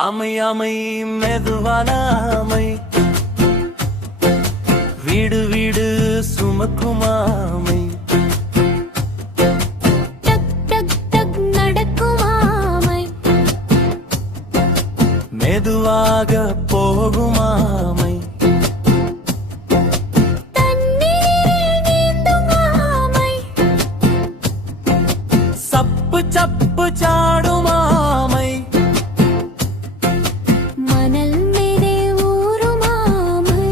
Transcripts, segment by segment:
ஆமை ஆமை மெதுவான ஆமை, வீடு வீடு சுமக்கும் ஆமை, டக் டக் டக் நடக்கும் ஆமை, மெதுவாக போகும் ஆமை, தண்ணீரில் நீந்தும் ஆமை, சப்பு சப்பு சாடும் ஆமை, மணல் மீதே ஊறும் ஆமை,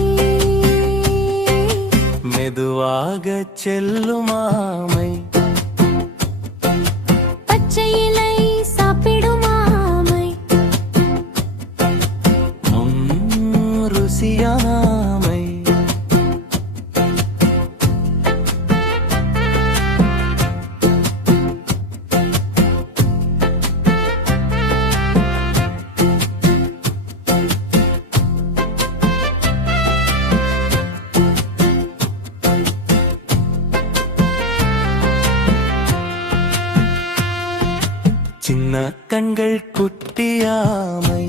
மெதுவாக செல்லும் ஆமை, பச்சை இலை சாப்பிடும் ஆமை, ருசியான ஆமை. சின்ன கண்கள் குட்டியாமை,